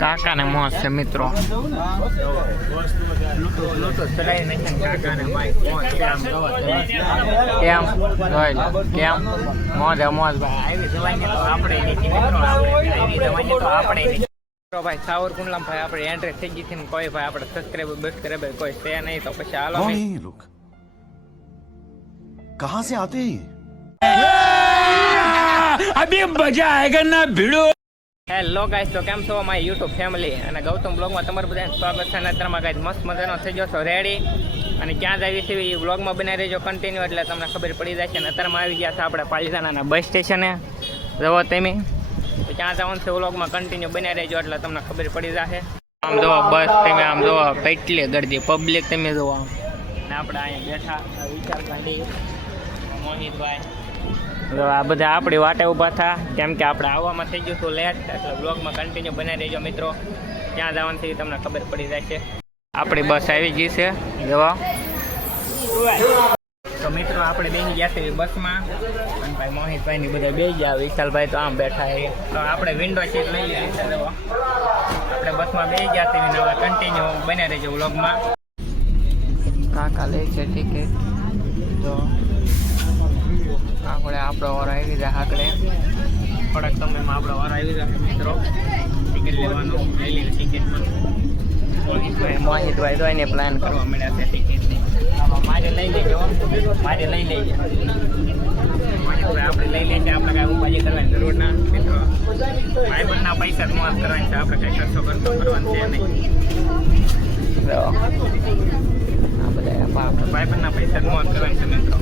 કાકા ને મોજ છે મિત્રો. કેમ કેમ મોજ મોજ ભાઈ સાવરકુંડલા ભાઈ આપણે એન્ટ્રી થઈ ગઈ હતી. કોઈ ભાઈ આપણે સબસ્ક્રાઈબર કોઈ છે નહીં તો પછી હાલો कहां से आते हैं अभी मजा आएगा ना भिड़ो. હેલો ગાઈસ, તો કેમ છો મારી યુટ્યુબ ફેમિલી અને ગૌતમ બ્લોગમાં તમારું બધાનું સ્વાગત છે. અને અત્યારમાં ગાઈસ મસ્ત મજાનો થઈ ગયો છો રેડી અને ક્યાં જ આવી છે એ બ્લોગમાં બનાવી રહેજો કન્ટિન્યુ એટલે તમને ખબર પડી જાય છે. અને અત્યારમાં આવી ગયા છે આપણે પાલિતાણાના બસ સ્ટેશને. જવો તમે તો ક્યાં જવાનું છે બ્લોગમાં કન્ટિન્યુ બનાવી રહેજો એટલે તમને ખબર પડી જશે. આમ જોવો બસ તમે આમ જોવો કેટલી ગરદી પબ્લિક તમે જોવો આમ. અને આપણે અહીંયા બેઠા વિચાર ગાંધી મોહિતભાઈ આ બધા આપણી વાટે ઊભા થા કેમ કે આપણે આવવામાં થઈ ગયું હતું લેટ એટલે બ્લોગમાં કન્ટિન્યુ બનાવી દેજો મિત્રો. ક્યાં જવાનું છે એ તમને ખબર પડી જાય છે. આપણી બસ આવી ગઈ છે જવા. તો મિત્રો આપણે બેસી ગયા છે બસમાં અને ભાઈ મોહિતભાઈ ની બધા બેસી ગયા. વિશાલભાઈ તો આમ બેઠા છે. તો આપણે વિન્ડો સીટ લઈ લઈએ છે જવા. આપણે બસમાં બેસી ગયા છે હવે કન્ટિન્યુ બનાવી દેજો બ્લોગમાં. કાકા લે છે ટિકિટ તો આપણે આપણો વાર આવી જાય. આગળ થોડાક સમયમાં આપણો વાર આવી જશે મિત્રો. ટિકિટ લેવાનું લઈ લઈએ ટિકિટમાં. મોહિતભાઈ તો એને પ્લાન કરવા મળ્યા છે ટિકિટની. મારે લઈ લેજો મારે લઈ લઈએ મોહિતભાઈ આપણે લઈ લઈએ. આપણે કાંઈ ઉપાજી કરવાની જરૂર ના મિત્રો. ભાઈબંધના પૈસા જ મોજ કરવાની છે. આપણે કાંઈ ખર્ચો કરવાનો છે નહીં. આ બધા ભાઈબંધના પૈસા જ મોજ કરવાની છે મિત્રો.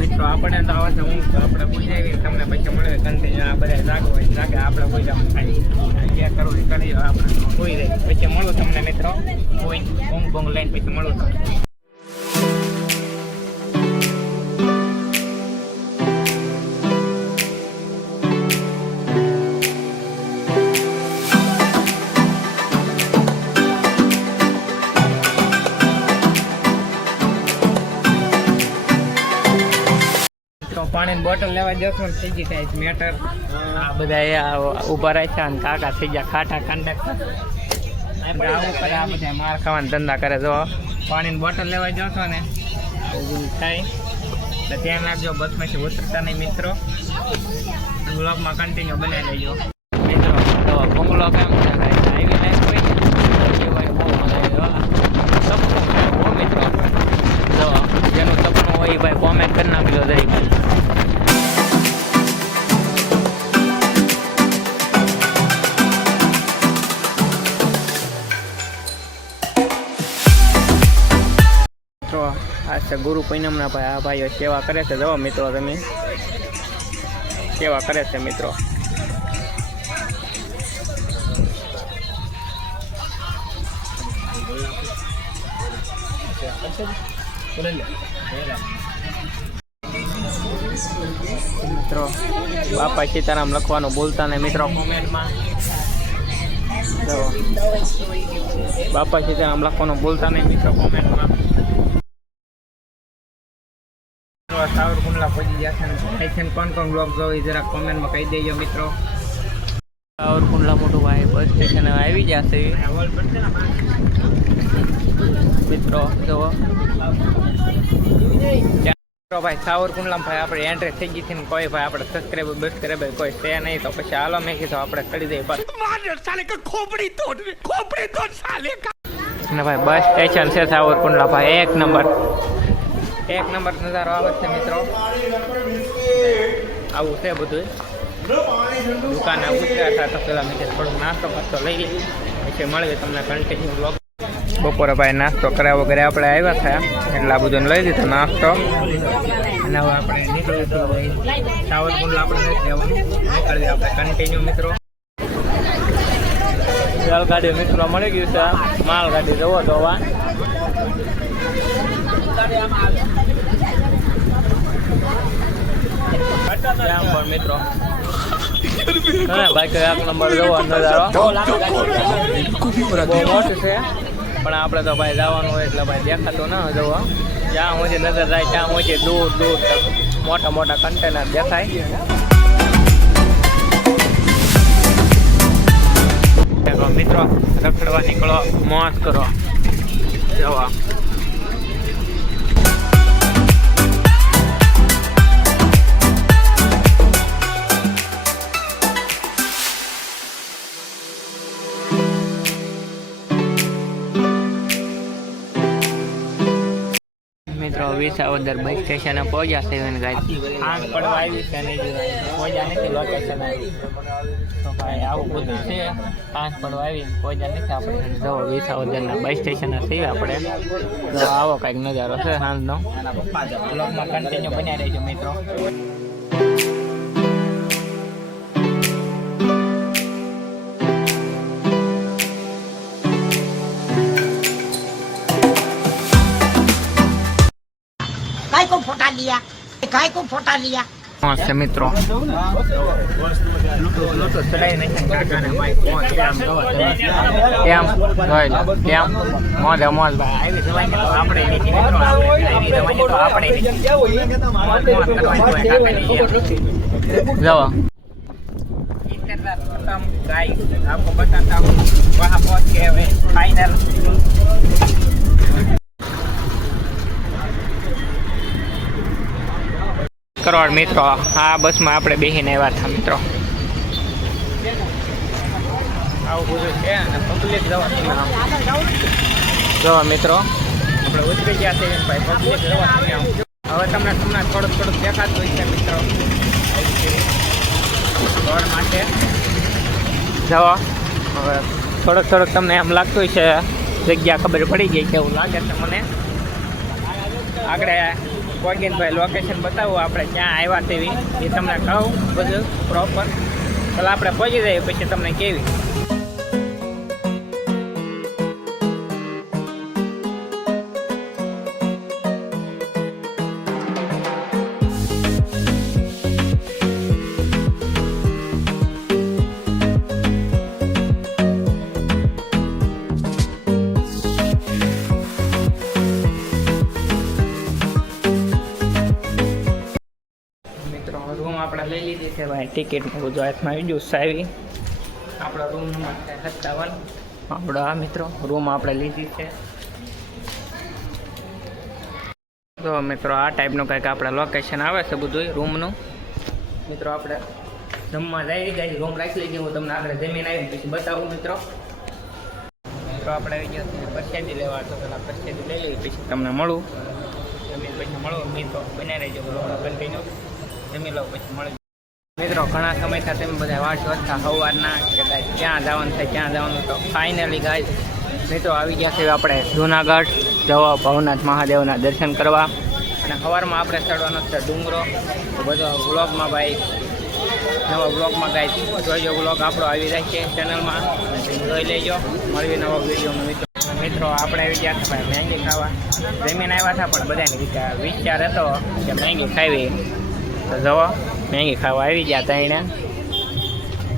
મિત્રો આપણે તો આવે છે હું તો આપણે પૂછાવી તમને પછી મળે કન્ટિન્યુ. આ બધા જાગો હોય જાગે આપણે કોઈ જવાનું ખાઈ જે કરવું એ કરી આપણે હોઈ રહે પછી મળું તમને મિત્રો. કોઈ ઊંઘ બૂંઘ લઈને પછી મળું તમને. પાણીની બોટલ લેવા જશો ને થઈ ગઈ કાંઈક મેટર. આ બધા ઊભા રહે છે અને કાકા થઈ ગયા ખાટા કંડક્ટર. આવું કરે આ બધા માર ખાવાના ધંધા કરે. જો પાણીની બોટલ લેવા જશો ને આવું થાય એટલે ધ્યાન રાખજો. બસમાંથી ઉતરતા નહીં મિત્રો. બ્લોગમાં કન્ટિન્યુ બનાવી લેજો મિત્રો. તો બંગલો કેમ છે હાઈવે લાઈન હોય ને બહુ મજા સપનું મિત્રો. જો જેનું સપનું હોય ભાઈ કોમેન્ટ કરી નાખજો દરેક. આ છે ગુરુ પૂનમના ભાઈ. આ ભાઈઓ સેવા કરે છે. જવા મિત્રો તમે સેવા કરે છે મિત્રો. મિત્રો બાપા સીતારામ લખવાનું ભૂલતા નહીં મિત્રો કોમેન્ટમાં. બાપા સીતારામ લખવાનું ભૂલતા નહીં મિત્રો કોમેન્ટમાં. સાવરકુંડલા પહોંચી ગયા છે. કોણ કોણ બ્લોગ જોઈ જરા કોમેન્ટમાં કહી દેજો મિત્રો. સાવરકુંડલા મોટું ભાઈ બસ સ્ટેશન આવી ગયા છે મિત્રો. જો ભાઈ સાવરકુંડલા ભાઈ આપણે એન્ટ્રી થઈ ગઈ હતી. કોઈ ભાઈ આપણે સબસ્ક્રાઈબર કોઈ છે નહીં તો પછી હાલો મેં કીધું આપણે કરી દઈએ બસ. અને ભાઈ બસ સ્ટેશન છે સાવરકુંડલા ભાઈ એક નંબર નજારો આવે છે મિત્રો. આવું છે બધું. દુકાને ઉતર્યા હતા તો પેલા મેં થોડોક નાસ્તો કરતો લઈ લઈએ પછી મળીએ તમને કન્ટિન્યુ બ્લોગ. બપોરે ભાઈ નાસ્તો કર્યા વગેરે આપણે આવ્યા થયા એટલે આ બધું લઈ લીધો નાસ્તો. અને હવે આપણે નીકળી ભાઈ સાવરકુંડલા આપણે નીકળીએ આપણે કન્ટિન્યુ મિત્રો. રેલગાડી મિત્રો મળી ગયું છે. માલગાડી જવો તો હવે મિત્રો બાઈક એક નંબર જવો નજારો બહુ મોટું છે પણ આપણે તો ભાઈ જવાનું હોય એટલે ભાઈ દેખાતું ના જવો. જ્યાં સુધી નજર જાય ત્યાં સુધી દૂર દૂર મોટા મોટા કન્ટેનર દેખાય. મિત્રો રખડવા નીકળો, મોજ કરો. જવા મિત્રો વિસાવદર બસ સ્ટેશને પહોંચ્યા છે અને ગાઈસ આંખ પડવા આવી છે અને પહોંચ્યા નથી લોકેશન આવી તો ભાઈ આવું બધું છે. આંખ પડવા આવી પહોંચ્યા નથી આપણે. જો વિસાવદરના બસ સ્ટેશને છીએ આપણે. તો આવો કંઈક નજારો છે સાંજનો. બ્લોગમાં કન્ટિન્યુ બન્યા રહેજો મિત્રો. काय को फोटा लिया, काय को फोटा लिया. છે મિત્રો ચડાઈ નાખ્યા કાકાને ભાઈ કેમ મોજ મોજ ભાઈ આવી જવાની તો આપણે નથી મિત્રો. આવી જવાની તો આપણે મોજ કરવાની કાકાની. જવો खत्म गाइस, आपको बताता हूँ वहाँ पहुँच गए हुए फाइनल. કરોડ મિત્રો આ બસમાં આપણે બેસીને આવ્યા હતા મિત્રો. આવું બધું છે અને પબ્લિક જો મિત્રો આપણે ઉતરી ગયા છે ભાઈ. પબ્લિક હવે તમને થોડુંક દેખાતું હોય છે મિત્રો. રોડ માટે જવા હવે થોડુંક તમને એમ લાગતું હોય છે જગ્યા ખબર પડી ગઈ છે એવું લાગે છે મને. આગળ ભાઈ લોકેશન બતાવું આપણે ક્યાં આવ્યા તેવી એ તમને કહું બધું પ્રોપર. ચાલો આપણે પહોંચી જઈએ પછી તમને કેવી. રૂમ આપણે લઈ લીધી છે ભાઈ. ટિકિટ ને બધું હાથમાં આવી ગયું સાવી. આપણો રૂમ નંબર છે 57. આપણો આ મિત્રો રૂમ આપણે લીધી છે. તો મિત્રો આ ટાઈપનું કંઈક આપણે લોકેશન આવે છે બધું રૂમનું. મિત્રો આપણે જમવા જઈ જાય રૂમ રાખી લઈ હું તમને આગળ જમીન આવીને પછી બતાવું મિત્રો. મિત્રો આપણે આવી ગયા છે પ્રસાદી લેવા. તો પેલા પ્રસાદી લઈ લઈએ પછી તમને મળું. જમીન પછી મળું મિત્રો. બનાવી રહેજો કન્ટિન્યુ. જમી લો પછી મળી. મિત્રો ઘણા સમયથી તમે બધા વાટ જોતા સવારના કે ક્યાં જવાનું છે ક્યાં જવાનું. તો ફાઇનલી ગાઈસ મિત્રો આવી ગયા છે આપણે જૂનાગઢ જવા ભવનાથ મહાદેવના દર્શન કરવા. અને સવારમાં આપણે ચડવાનો છે ડુંગરો. તો બધો વ્લોગમાં ભાઈ નવા વ્લોગમાં ગાઈસ જોઈજો. વ્લોગ આપણો આવી જાય છે ચેનલમાં જોઈ લેજો. મળવી નવો વિડીયોમાં મિત્રો આપણે આવી ગયા હતા ભાઈ મેંગી ખાવા. જમીન આવ્યા હતા પણ બધાને વિચાર હતો કે મેંગી ખાવી. તો જવો મેંગી ખાવા આવી ગયા હતા એને.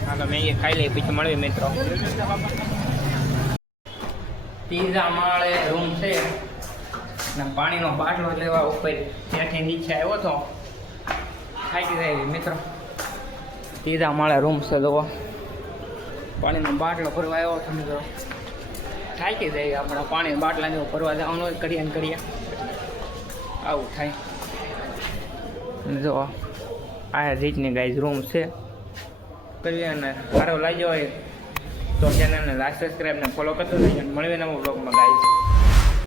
હાલો મેંગી ખાઈ લઈએ પછી મળવી મિત્રો. ત્રીજા માળે રૂમ છે ને પાણીનો બાટલો લેવા ઉપર ત્યાંથી નીચે આવ્યો હતો. થાકી જાય મિત્રો. ત્રીજા માળે રૂમ છે જવો. પાણીનો બાટલો ભરવા આવ્યો હતો મિત્રો. થાકી જાય આપણા પાણી બાટલા જેવું ભરવા જવાનું કરીએ ને કરીએ આવું થાય. જો આ રીતની ગાઈઝ રૂમ છે. કરીએ અને સારો લાગ્યો હોય તો ચેનલને લાઈક સબસ્ક્રાઈબ ને ફોલો કરતો રહેજો. મળીએ નવા બ્લોગમાં ગાઈઝ.